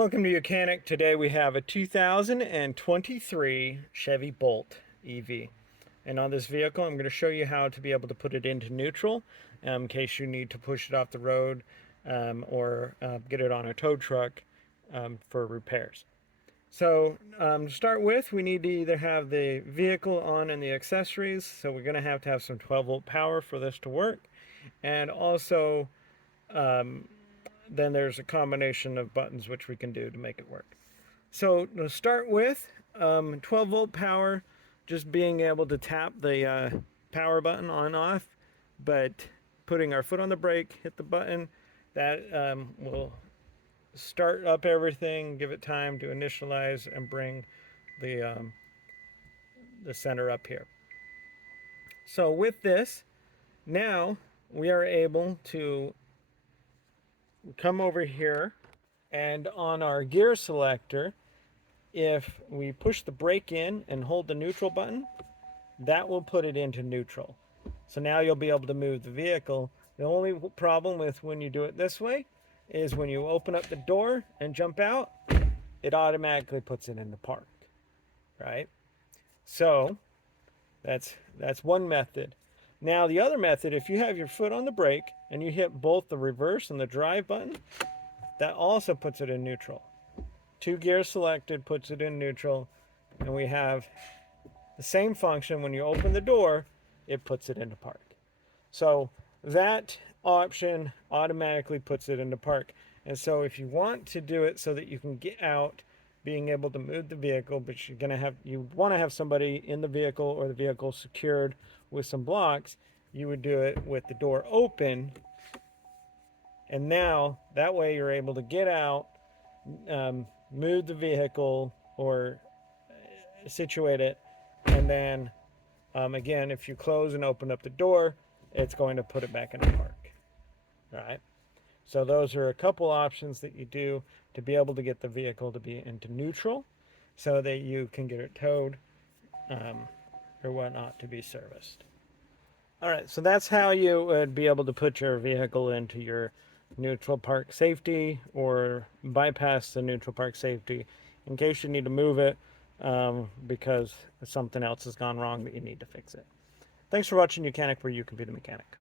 Welcome to Mechanic. Today we have a 2023 Chevy Bolt EV. And on this vehicle, I'm going to show you how to be able to put it into neutral in case you need to push it off the road or get it on a tow truck for repairs. So to start with, we need to either have the vehicle on and the accessories. So we're going to have some 12-volt power for this to work. And also, then there's a combination of buttons which we can do to make it work. So to start with, 12-volt power, just being able to tap the power button on and off, but putting our foot on the brake, hit the button, that will start up everything, give it time to initialize and bring the center up here. So with this, now we are able to come over here, and on our gear selector, if we push the brake in and hold the neutral button, that will put it into neutral. So now you'll be able to move the vehicle. The only problem with when you do it this way is when you open up the door and jump out, it automatically puts it into park, right? So that's one method. Now the other method, if you have your foot on the brake and you hit both the reverse and the drive button, that also puts it in neutral. Two gears selected puts it in neutral, and we have the same function. When you open the door, it puts it into park. So that option automatically puts it into park. And so if you want to do it so that you can get out, being able to move the vehicle, but you want to have somebody in the vehicle or the vehicle secured with some blocks, you would do it with the door open. And now that way you're able to get out, move the vehicle or situate it, and then again, if you close and open up the door, it's going to put it back in the park. All right. So those are a couple options that you do to be able to get the vehicle to be into neutral so that you can get it towed or whatnot to be serviced. All right, so that's how you would be able to put your vehicle into your neutral park safety or bypass the neutral park safety in case you need to move it because something else has gone wrong that you need to fix it. Thanks for watching Mechanic, where you can be the mechanic.